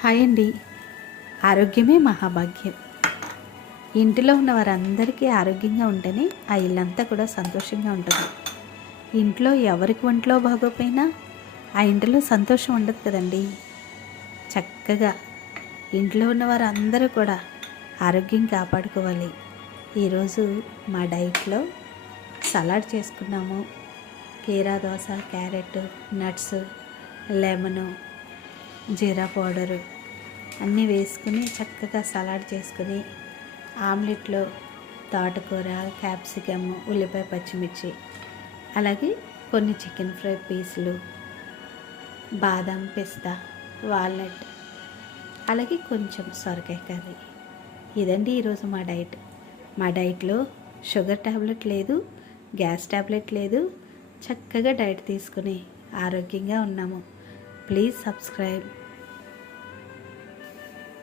Hi అండి. ఆరోగ్యమే మహాభాగ్యం. ఇంటిలో ఉన్న వారందరికీ ఆరోగ్యంగా ఉంటేనే ఆ ఇల్లంతా కూడా సంతోషంగా ఉంటుంది. ఇంట్లో ఎవరికి ఒంట్లో బాగోపోయినా ఆ ఇంటిలో సంతోషం ఉండదు కదండి. చక్కగా ఇంట్లో ఉన్న వారందరూ కూడా ఆరోగ్యం కాపాడుకోవాలి. ఈరోజు మా డైట్లో సలాడ్ చేసుకున్నాము. కీరా దోస, క్యారెట్, నట్స్, లెమను, జీరా పౌడరు అన్నీ వేసుకుని చక్కగా సలాడ్ చేసుకుని ఆమ్లెట్లో తోటకూర, క్యాప్సికమ్, ఉల్లిపాయ, పచ్చిమిర్చి, అలాగే కొన్ని చికెన్ ఫ్రై పీసులు, బాదం, పిస్తా, వాల్నట్, అలాగే కొంచెం సొరకాయ కర్రీ. ఇదండి ఈరోజు మా డైట్. మా డైట్లో షుగర్ ట్యాబ్లెట్ లేదు, గ్యాస్ ట్యాబ్లెట్ లేదు. చక్కగా డైట్ తీసుకుని ఆరోగ్యంగా ఉన్నాము. Please subscribe.